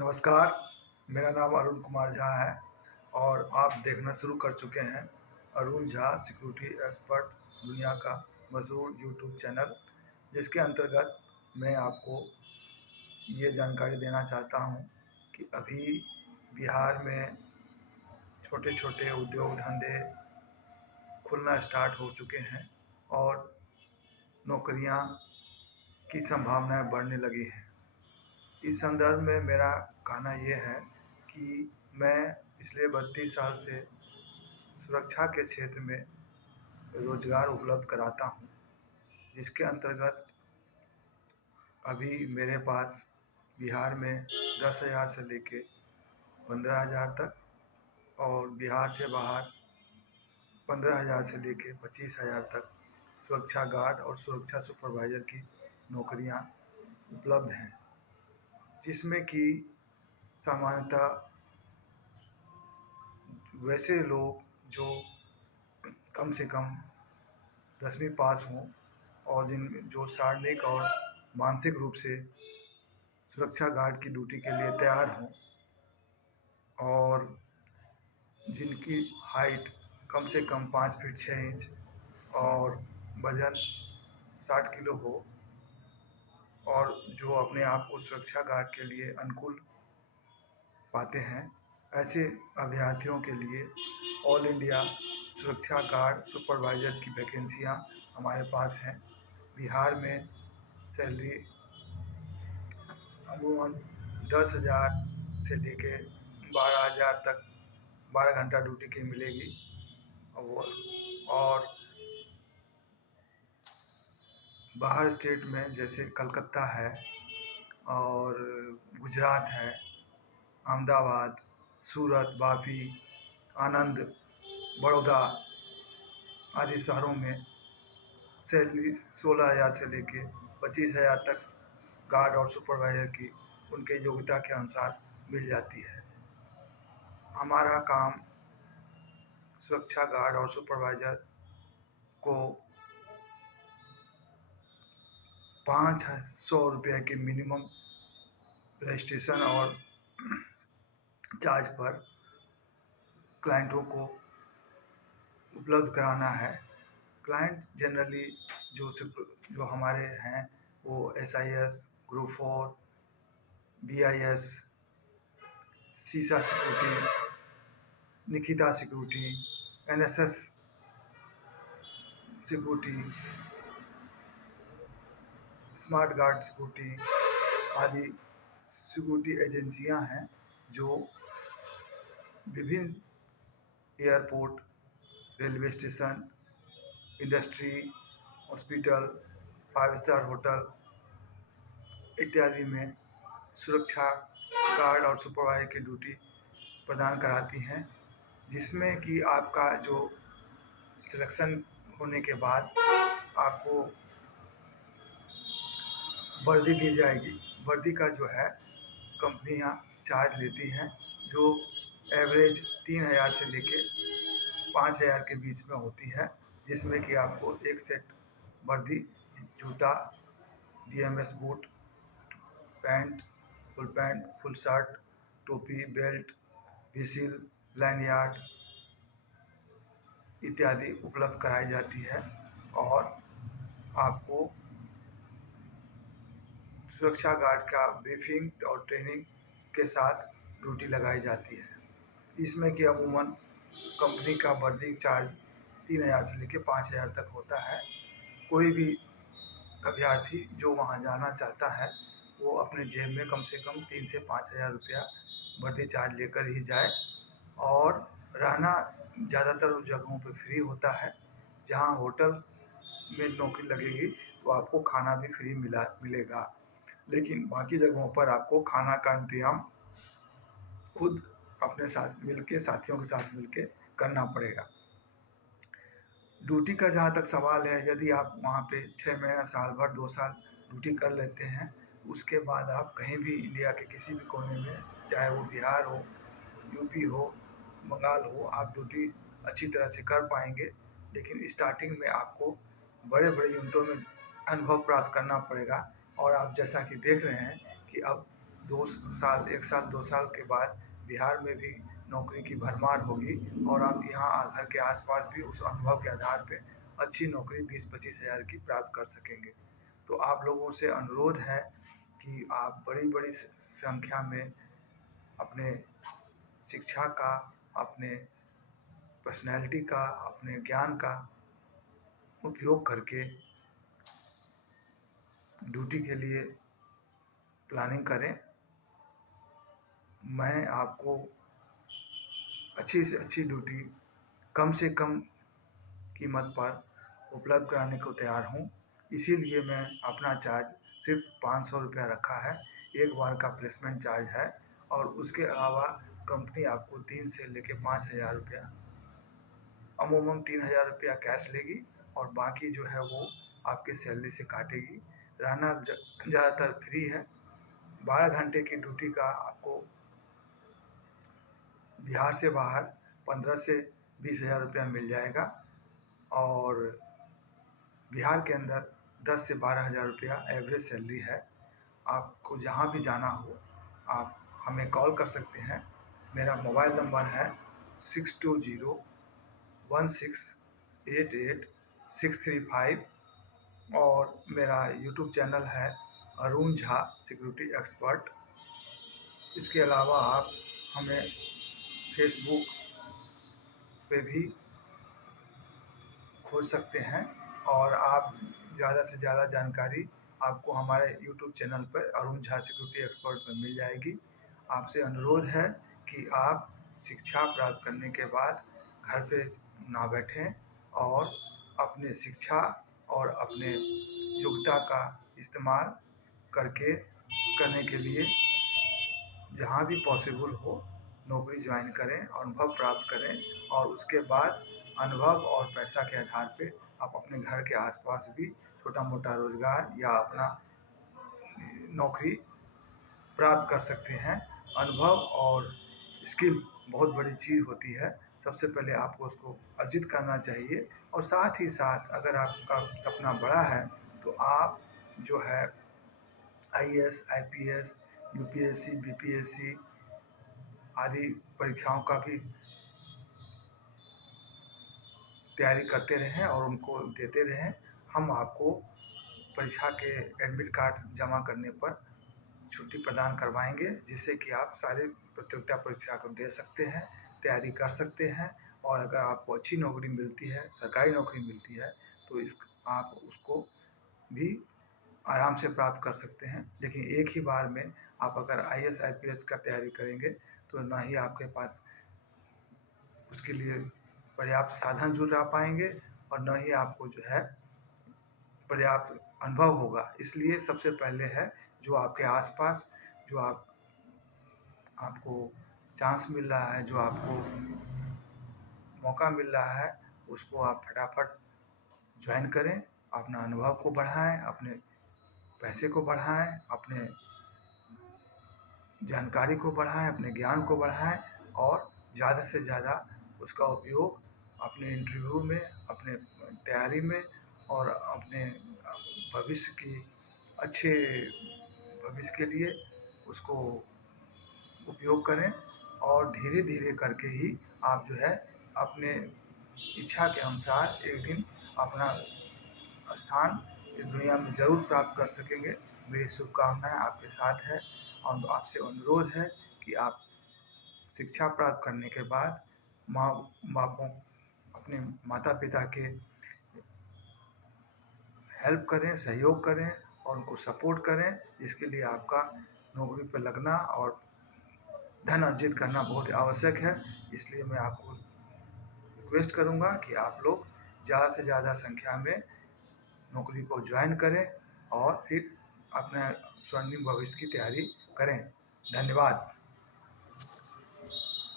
नमस्कार, मेरा नाम अरुण कुमार झा है और आप देखना शुरू कर चुके हैं अरुण झा सिक्योरिटी एक्सपर्ट, दुनिया का मशहूर यूट्यूब चैनल, जिसके अंतर्गत मैं आपको ये जानकारी देना चाहता हूँ कि अभी बिहार में छोटे-छोटे उद्योग धंधे खुलना स्टार्ट हो चुके हैं और नौकरियाँ की संभावनाएँ बढ़ने लगी हैं। इस संदर्भ में मेरा कहना ये है कि मैं पिछले 32 साल से सुरक्षा के क्षेत्र में रोज़गार उपलब्ध कराता हूँ, जिसके अंतर्गत अभी मेरे पास बिहार में 10,000 से लेके 15,000 तक और बिहार से बाहर 15,000 से लेके 25,000 तक सुरक्षा गार्ड और सुरक्षा सुपरवाइज़र की नौकरियाँ उपलब्ध हैं, जिसमें कि सामान्यतः वैसे लोग जो कम से कम 10वीं पास हों और जो शारीरिक और मानसिक रूप से सुरक्षा गार्ड की ड्यूटी के लिए तैयार हों और जिनकी हाइट कम से कम 5 फीट 6 इंच और वज़न 60 किलो हो और जो अपने आप को सुरक्षा गार्ड के लिए अनुकूल पाते हैं, ऐसे अभ्यर्थियों के लिए ऑल इंडिया सुरक्षा गार्ड सुपरवाइज़र की वैकेंसियाँ हमारे पास हैं। बिहार में सैलरी अमूमन 10,000 से लेके 12,000 तक 12 घंटा ड्यूटी की मिलेगी और बाहर स्टेट में जैसे कलकत्ता है और गुजरात है, अहमदाबाद, सूरत, वापी, आनंद, बड़ौदा आदि शहरों में सैलरी 16,000 से लेके 25,000 तक गार्ड और सुपरवाइज़र की उनके योग्यता के अनुसार मिल जाती है। हमारा काम सुरक्षा गार्ड और सुपरवाइज़र को 500 रुपये के मिनिमम रजिस्ट्रेशन और चार्ज पर क्लाइंटों को उपलब्ध कराना है। क्लाइंट जनरली जो हमारे हैं वो SIS, ग्रुप 4, BIS, सीसा security, Nikita security, NSS security, smart guard security आदि सिक्योरिटी एजेंसियां हैं जो विभिन्न airport, railway station, industry, hospital, 5 star hotel इत्यादि में सुरक्षा गार्ड और सुपरवाइजर की ड्यूटी प्रदान कराती हैं, जिसमें कि आपका जो सिलेक्शन होने के बाद आपको वर्दी दी जाएगी। वर्दी का जो है कंपनियां चार्ज लेती हैं, जो एवरेज 3,000 से लेके 5,000 के बीच में होती है, जिसमें कि आपको एक सेट वर्दी, जूता, DMS boot, pant, full shirt, टोपी, बेल्ट, व्हिसिल, लैनियार्ड इत्यादि उपलब्ध कराई जाती है और आपको सुरक्षा गार्ड का ब्रीफिंग और ट्रेनिंग के साथ ड्यूटी लगाई जाती है। इसमें कि अमूमन कंपनी का वर्दी चार्ज 3,000 से लेकर 5,000 तक होता है। कोई भी अभ्यर्थी जो वहां जाना चाहता है वो अपने जेब में कम से कम 3 से 5,000 रुपया वर्दी चार्ज लेकर ही जाए और रहना ज़्यादातर जगहों पे फ्री होता है। जहां होटल में नौकरी लगेगी तो आपको खाना भी फ्री मिलेगा, लेकिन बाकी जगहों पर आपको खाना का इंतजाम खुद अपने साथ मिलके, साथियों के साथ मिलके करना पड़ेगा। ड्यूटी का जहाँ तक सवाल है, यदि आप वहाँ पे 6 महीना, साल भर, 2 साल ड्यूटी कर लेते हैं, उसके बाद आप कहीं भी इंडिया के किसी भी कोने में, चाहे वो बिहार हो, यूपी हो, बंगाल हो, आप ड्यूटी अच्छी तरह से कर पाएंगे। लेकिन स्टार्टिंग में आपको बड़े यूनिटों में अनुभव प्राप्त करना पड़ेगा और आप जैसा कि देख रहे हैं कि अब साल 1 साल 2 साल के बाद बिहार में भी नौकरी की भरमार होगी और आप यहाँ घर के आसपास भी उस अनुभव के आधार पे अच्छी नौकरी 20-25 हज़ार की प्राप्त कर सकेंगे। तो आप लोगों से अनुरोध है कि आप बड़ी-बड़ी संख्या में अपने शिक्षा का, अपने पर्सनैलिटी का, अपने ज्ञान का उपयोग करके ड्यूटी के लिए प्लानिंग करें। मैं आपको अच्छी से अच्छी ड्यूटी कम से कम कीमत पर उपलब्ध कराने को तैयार हूँ। इसीलिए मैं अपना चार्ज सिर्फ 500 रुपया रखा है। एक बार का प्लेसमेंट चार्ज है और उसके अलावा कंपनी आपको 3 से लेके 5,000 रुपया, अमूमन 3,000 रुपया कैश लेगी और बाकी जो है वो आपके सैलरी से काटेगी। रहना ज़्यादातर फ्री है। 12 घंटे की ड्यूटी का आपको बिहार से बाहर 15 से 20,000 रुपया मिल जाएगा और बिहार के अंदर 10 से 12,000 रुपया एवरेज सैलरी है। आपको जहाँ भी जाना हो आप हमें कॉल कर सकते हैं। मेरा मोबाइल नंबर है 6201688635 और मेरा यूट्यूब चैनल है अरुण झा सिक्योरिटी एक्सपर्ट। इसके अलावा आप हमें फेसबुक पे भी खोज सकते हैं और आप ज़्यादा से ज़्यादा जानकारी आपको हमारे यूट्यूब चैनल पर अरुण झा सिक्योरिटी एक्सपर्ट पर मिल जाएगी। आपसे अनुरोध है कि आप शिक्षा प्राप्त करने के बाद घर पे ना बैठें और अपने शिक्षा और अपने योग्यता का इस्तेमाल करने के लिए जहाँ भी पॉसिबल हो नौकरी ज्वाइन करें, अनुभव प्राप्त करें और उसके बाद अनुभव और पैसा के आधार पे आप अपने घर के आसपास भी छोटा-मोटा रोज़गार या अपना नौकरी प्राप्त कर सकते हैं। अनुभव और स्किल बहुत बड़ी चीज़ होती है। सबसे पहले आपको उसको अर्जित करना चाहिए और साथ ही साथ अगर आपका सपना बड़ा है तो आप जो है आईएएस, आईपीएस, यूपीएससी, बीपीएससी आदि परीक्षाओं का भी तैयारी करते रहें और उनको देते रहें। हम आपको परीक्षा के एडमिट कार्ड जमा करने पर छुट्टी प्रदान करवाएंगे जिससे कि आप सारे प्रतियोगिता परीक्षा को दे सकते हैं, तैयारी कर सकते हैं और अगर आपको अच्छी नौकरी मिलती है, सरकारी नौकरी मिलती है तो आप उसको भी आराम से प्राप्त कर सकते हैं। लेकिन एक ही बार में आप अगर आईएएस, आईपीएस का तैयारी करेंगे तो ना ही आपके पास उसके लिए पर्याप्त साधन जुटा पाएंगे और न ही आपको जो है पर्याप्त अनुभव होगा। इसलिए सबसे पहले है जो आपके आसपास जो आपको चांस मिल रहा है, जो आपको मौका मिल रहा है, उसको आप फटाफट ज्वाइन करें, अपना अनुभव को बढ़ाएं, अपने पैसे को बढ़ाएं, अपने जानकारी को बढ़ाएं, अपने ज्ञान को बढ़ाएं और ज़्यादा से ज़्यादा उसका उपयोग अपने इंटरव्यू में, अपने तैयारी में और अपने भविष्य की अच्छे भविष्य के लिए उसको उपयोग करें और धीरे-धीरे करके ही आप जो है अपने इच्छा के अनुसार एक दिन अपना स्थान इस दुनिया में ज़रूर प्राप्त कर सकेंगे। मेरी शुभकामनाएँ आपके साथ है और आपसे अनुरोध है कि आप शिक्षा प्राप्त करने के बाद माँ-बापों अपने माता-पिता के हेल्प करें, सहयोग करें और उनको सपोर्ट करें। इसके लिए आपका नौकरी पर लगना और धन अर्जित करना बहुत आवश्यक है। इसलिए मैं आपको रिक्वेस्ट करूँगा कि आप लोग ज़्यादा से ज़्यादा संख्या में नौकरी को ज्वाइन करें और फिर अपना स्वर्णिम भविष्य की तैयारी करें। धन्यवाद।